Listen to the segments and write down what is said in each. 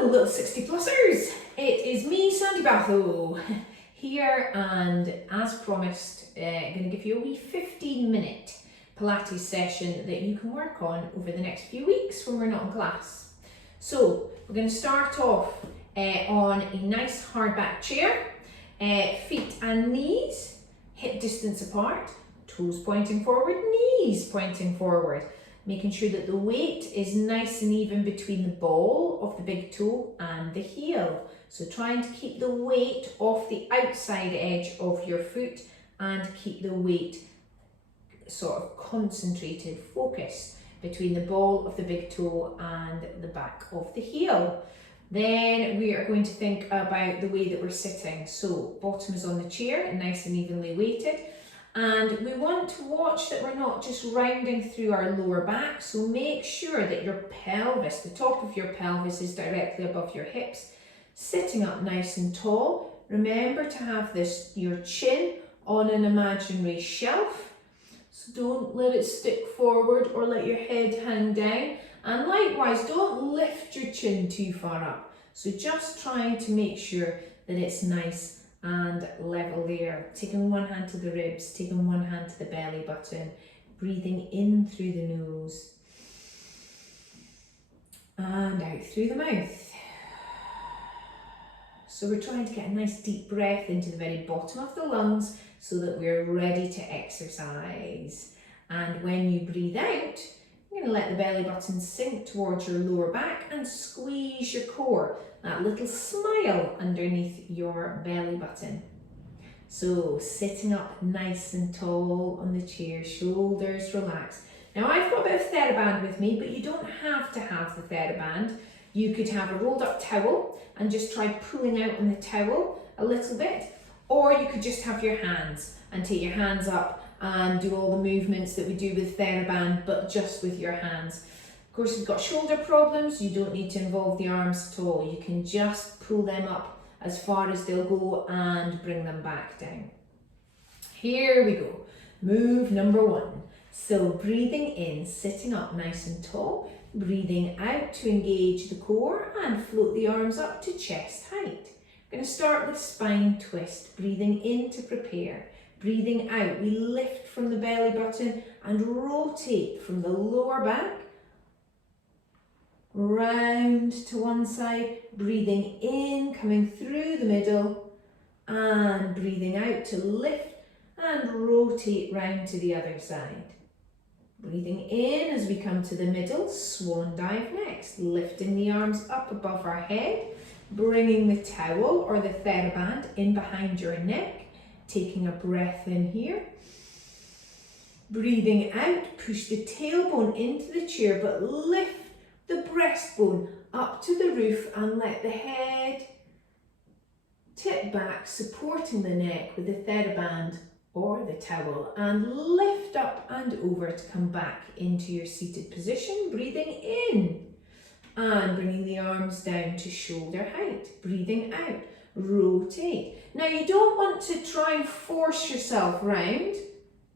Hello little 60 plussers, it is me Sandy Batho here, and as promised I'm going to give you a wee 15-minute Pilates session that you can work on over the next few weeks when we're not in class. So we're going to start off on a nice hard back chair, feet and knees hip distance apart, toes pointing forward, knees pointing forward. Making sure that the weight is nice and even between the ball of the big toe and the heel. So trying to keep the weight off the outside edge of your foot and keep the weight sort of concentrated, focus between the ball of the big toe and the back of the heel. Then we are going to think about the way that we're sitting. So bottom is on the chair, nice and evenly weighted. And we want to watch that we're not just rounding through our lower back, so make sure that your pelvis, the top of your pelvis, is directly above your hips, sitting up nice and tall. Remember to have your chin on an imaginary shelf, so don't let it stick forward or let your head hang down, and likewise don't lift your chin too far up. So just trying to make sure that it's nice and level there, taking one hand to the ribs, taking one hand to the belly button, breathing in through the nose and out through the mouth. So we're trying to get a nice deep breath into the very bottom of the lungs so that we're ready to exercise. And when you breathe out, you're going to let the belly button sink towards your lower back and squeeze your core, that little smile underneath your belly button. So sitting up nice and tall on the chair, shoulders relaxed. Now I've got a bit of TheraBand with me, but you don't have to have the TheraBand. You could have a rolled up towel and just try pulling out on the towel a little bit, or you could just have your hands and take your hands up and do all the movements that we do with TheraBand, but just with your hands. Of course, if you've got shoulder problems, you don't need to involve the arms at all. You can just pull them up as far as they'll go and bring them back down. Here we go. Move number one. So breathing in, sitting up nice and tall, breathing out to engage the core and float the arms up to chest height. We're going to start with spine twist, breathing in to prepare. Breathing out, we lift from the belly button and rotate from the lower back, round to one side, breathing in, coming through the middle, and breathing out to lift and rotate round to the other side. Breathing in as we come to the middle, swan dive next, lifting the arms up above our head, bringing the towel or the TheraBand in behind your neck. Taking a breath in here, breathing out, push the tailbone into the chair, but lift the breastbone up to the roof and let the head tip back, supporting the neck with the TheraBand or the towel, and lift up and over to come back into your seated position, breathing in and bringing the arms down to shoulder height, breathing out. Rotate. Now you don't want to try and force yourself round.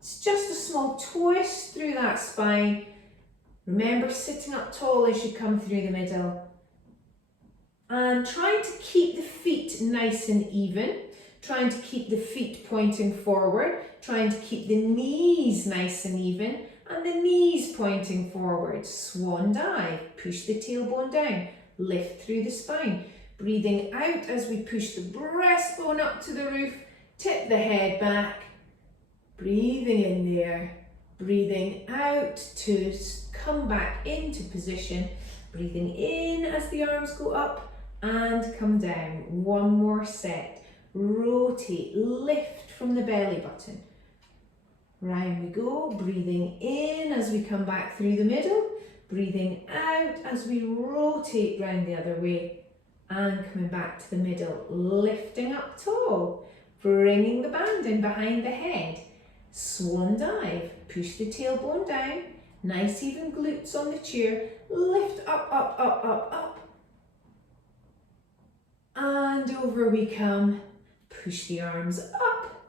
It's just a small twist through that spine. Remember, sitting up tall as you come through the middle. And trying to keep the feet nice and even. Trying to keep the feet pointing forward. Trying to keep the knees nice and even. And the knees pointing forward. Swan dive. Push the tailbone down. Lift through the spine. Breathing out as we push the breastbone up to the roof, tip the head back, breathing in there, breathing out to come back into position, breathing in as the arms go up and come down. One more set, rotate, lift from the belly button. Round we go, breathing in as we come back through the middle, breathing out as we rotate round the other way. And coming back to the middle, lifting up tall, bringing the band in behind the head. Swan dive, push the tailbone down, nice even glutes on the chair, lift up, up, up, up, up. And over we come, push the arms up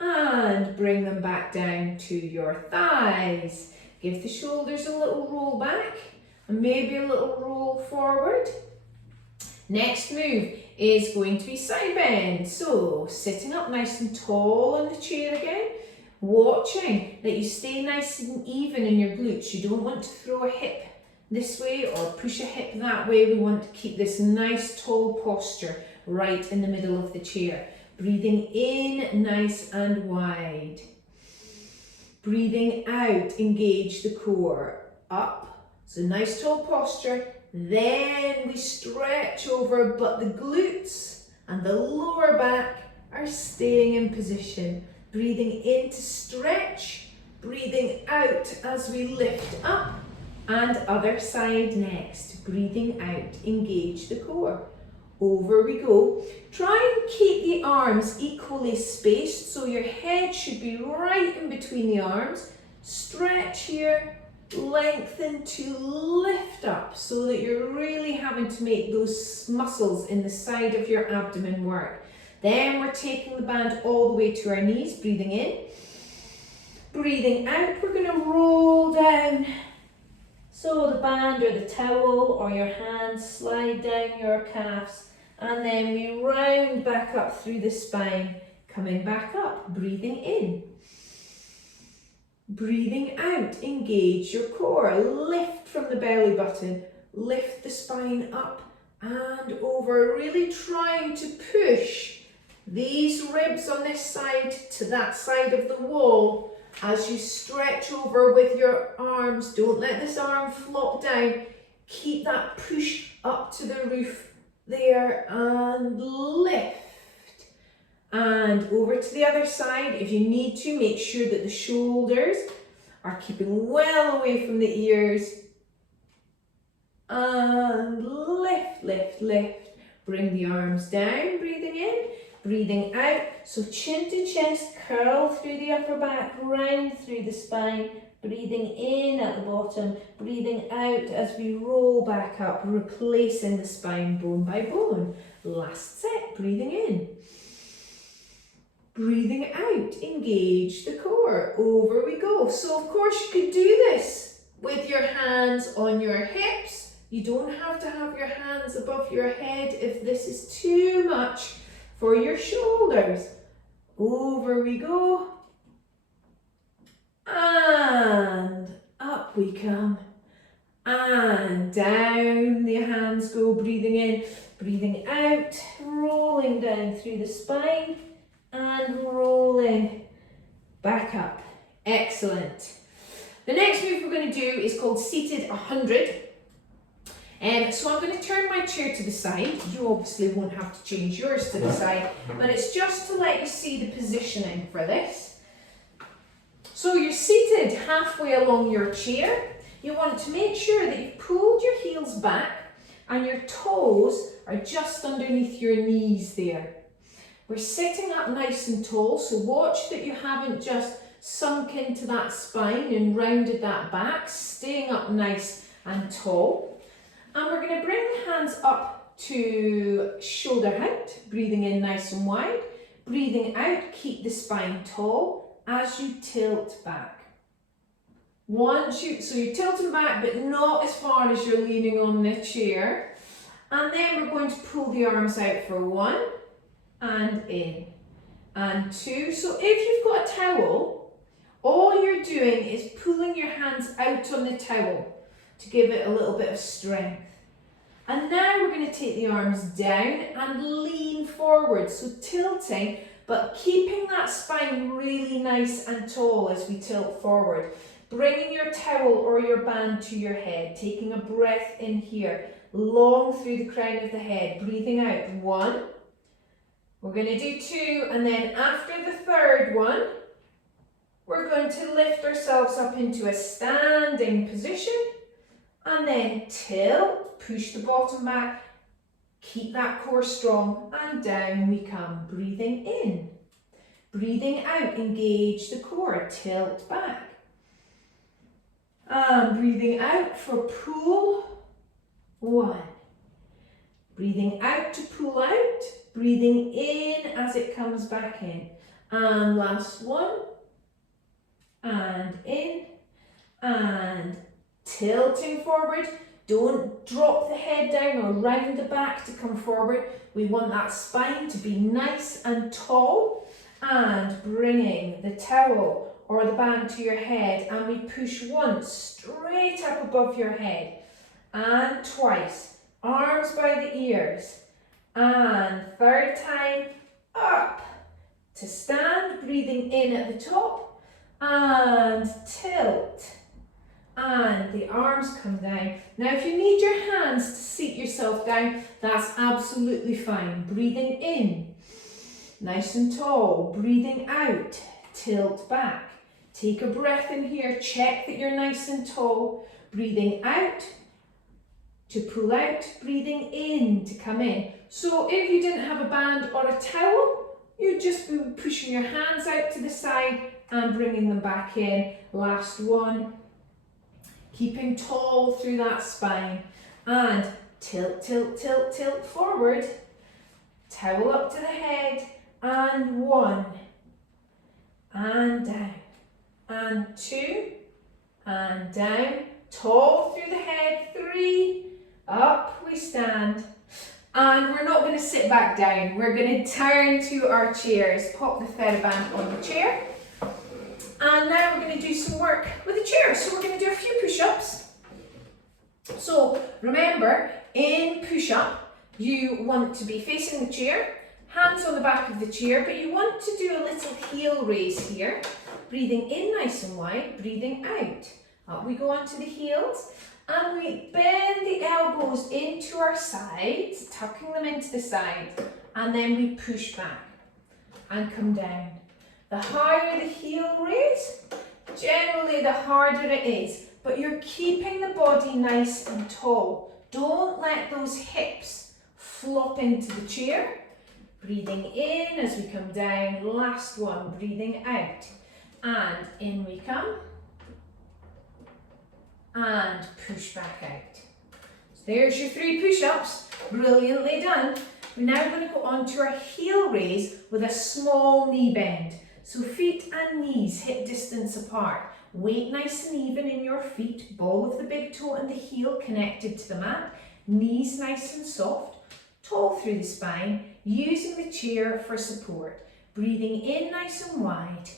and bring them back down to your thighs. Give the shoulders a little roll back and maybe a little roll forward. Next move is going to be side bend. So sitting up nice and tall on the chair again, watching that you stay nice and even in your glutes. You don't want to throw a hip this way or push a hip that way. We want to keep this nice tall posture right in the middle of the chair. Breathing in nice and wide. Breathing out, engage the core. Up, so nice tall posture. Then we stretch over, but the glutes and the lower back are staying in position. Breathing in to stretch, breathing out as we lift up, and other side next. Breathing out, engage the core. Over we go. Try and keep the arms equally spaced, so your head should be right in between the arms. Stretch here. Lengthen to lift up so that you're really having to make those muscles in the side of your abdomen work. Then we're taking the band all the way to our knees, breathing in. Breathing out, we're going to roll down. So the band or the towel or your hands slide down your calves, and then we round back up through the spine, coming back up, breathing in. Breathing out, engage your core, lift from the belly button, lift the spine up and over, really trying to push these ribs on this side to that side of the wall as you stretch over with your arms. Don't let this arm flop down, keep that push up to the roof there and lift. And over to the other side. If you need to, make sure that the shoulders are keeping well away from the ears. And lift, lift, lift. Bring the arms down, breathing in, breathing out. So chin to chest, curl through the upper back, round through the spine. Breathing in at the bottom, breathing out as we roll back up, replacing the spine bone by bone. Last set, breathing in. Breathing out, engage the core. Over we go. So of course you could do this with your hands on your hips. You don't have to have your hands above your head if this is too much for your shoulders. Over we go. And up we come. And down the hands go, breathing in, breathing out, rolling down through the spine. And rolling back up. Excellent. The next move we're going to do is called seated 100. So I'm going to turn my chair to the side. You obviously won't have to change yours to the side, but it's just to let you see the positioning for this. So you're seated halfway along your chair. You want to make sure that you've pulled your heels back and your toes are just underneath your knees there. We're sitting up nice and tall, so watch that you haven't just sunk into that spine and rounded that back, staying up nice and tall. And we're going to bring the hands up to shoulder height, breathing in nice and wide. Breathing out, keep the spine tall as you tilt back. So you're tilting back, but not as far as you're leaning on the chair. And then we're going to pull the arms out for 1. And in, and 2. So if you've got a towel, all you're doing is pulling your hands out on the towel to give it a little bit of strength. And now we're going to take the arms down and lean forward, so tilting, but keeping that spine really nice and tall as we tilt forward. Bringing your towel or your band to your head, taking a breath in here, long through the crown of the head, breathing out. 1. We're going to do 2, and then after the third one, we're going to lift ourselves up into a standing position, and then tilt, push the bottom back, keep that core strong, and down we come. Breathing in, breathing out, engage the core, tilt back. And breathing out for pull, 1. Breathing out to pull out. Breathing in as it comes back in. And last one. And in. And tilting forward. Don't drop the head down or round the back to come forward. We want that spine to be nice and tall, and bringing the towel or the band to your head, and we push once straight up above your head and twice, arms by the ears, and third time up to stand, breathing in at the top and tilt. And the arms come down. Now if you need your hands to seat yourself down, that's absolutely fine. Breathing in, nice and tall. Breathing out, tilt back. Take a breath in here, check that you're nice and tall. Breathing out to pull out, breathing in to come in. So if you didn't have a band or a towel, you'd just be pushing your hands out to the side and bringing them back in. Last one. Keeping tall through that spine, and tilt, tilt, tilt, tilt forward, towel up to the head, and one, and down, and two, and down, tall through the head, three, up we stand, and we're not going to sit back down, we're going to turn to our chairs, pop the TheraBand on the chair. And now we're going to do some work with the chair. So we're going to do a few push-ups. So remember, in push-up, you want to be facing the chair, hands on the back of the chair, but you want to do a little heel raise here. Breathing in nice and wide, breathing out. Up we go onto the heels, and we bend the elbows into our sides, tucking them into the side, and then we push back and come down. The higher the heel raise, generally the harder it is, but you're keeping the body nice and tall. Don't let those hips flop into the chair. Breathing in as we come down, last one, breathing out. And in we come, and push back out. So there's your 3 push-ups, brilliantly done. We're now going to go on to our heel raise with a small knee bend. So feet and knees hip distance apart. Weight nice and even in your feet. Ball of the big toe and the heel connected to the mat. Knees nice and soft. Tall through the spine. Using the chair for support. Breathing in nice and wide.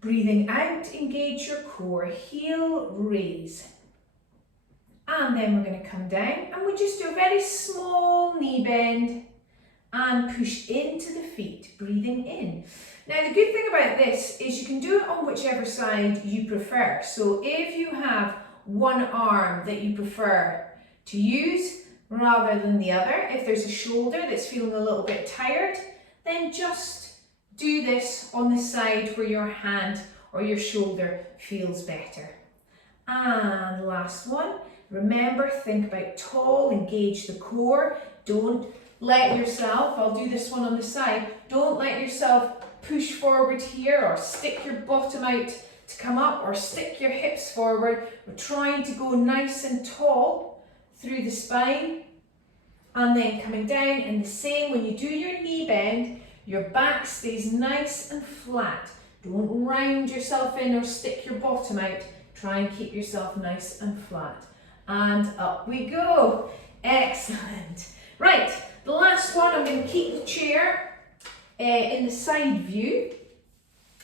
Breathing out, engage your core. Heel raise. And then we're going to come down and we just do a very small knee bend and push into the feet, breathing in. Now the good thing about this is you can do it on whichever side you prefer. So if you have one arm that you prefer to use rather than the other, if there's a shoulder that's feeling a little bit tired, then just do this on the side where your hand or your shoulder feels better. And last one, remember, think about tall, engage the core. Don't let yourself, I'll do this one on the side, don't let yourself push forward here or stick your bottom out to come up or stick your hips forward. We're trying to go nice and tall through the spine and then coming down, and the same when you do your knee bend, your back stays nice and flat. Don't round yourself in or stick your bottom out. Try and keep yourself nice and flat. And up we go. Excellent. Right, the last one, I'm going to keep the chair in the side view.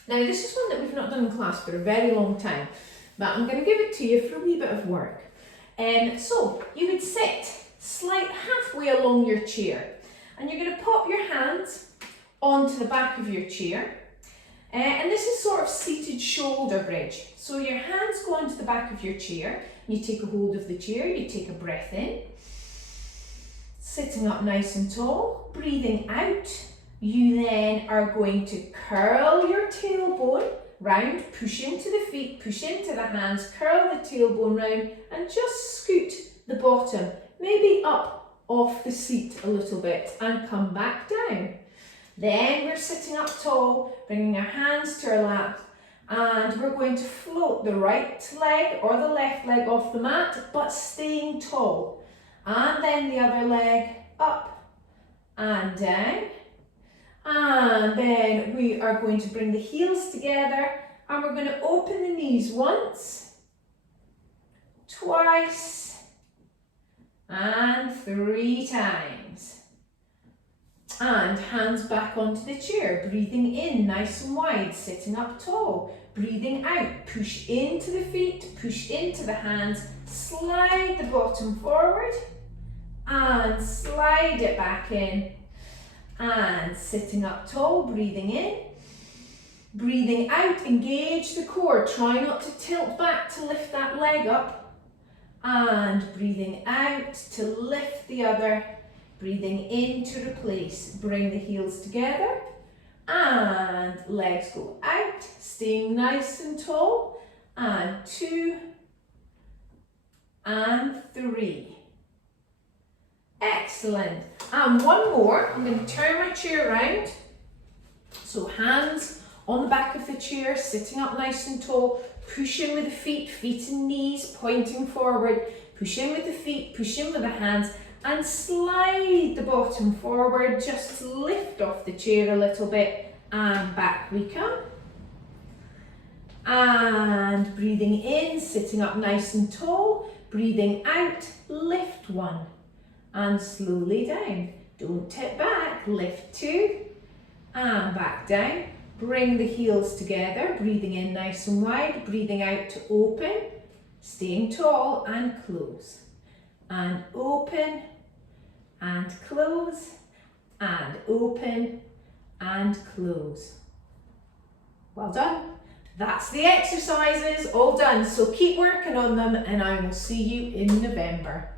Now this is one that we've not done in class for a very long time, but I'm going to give it to you for a wee bit of work. So you would sit halfway along your chair, and you're going to pop your hands onto the back of your chair, and this is sort of seated shoulder bridge. So your hands go onto the back of your chair, you take a hold of the chair, you take a breath in, sitting up nice and tall, breathing out. You then are going to curl your tailbone round, push into the feet, push into the hands, curl the tailbone round and just scoot the bottom, maybe up off the seat a little bit and come back down. Then we're sitting up tall, bringing our hands to our lap, and we're going to float the right leg or the left leg off the mat, but staying tall. And then the other leg up and down. And then we are going to bring the heels together and we're going to open the knees once, twice, and 3 times. And hands back onto the chair, breathing in nice and wide, sitting up tall. Breathing out, push into the feet, push into the hands, slide the bottom forward and slide it back in. And sitting up tall, breathing in. Breathing out, engage the core, try not to tilt back to lift that leg up. And breathing out to lift the other. Breathing in to replace, bring the heels together and legs go out, staying nice and tall, and 2 and 3. Excellent. And one more, I'm going to turn my chair around. So hands on the back of the chair, sitting up nice and tall, push in with the feet, feet and knees pointing forward, push in with the feet, push in with the hands, and slide the bottom forward, just lift off the chair a little bit, and back we come. And breathing in, sitting up nice and tall, breathing out, lift 1, and slowly down. Don't tip back, lift 2, and back down. Bring the heels together, breathing in nice and wide, breathing out to open, staying tall, and close. And open, and close, and open, and close. Well done. That's the exercises all done. So keep working on them and I will see you in November.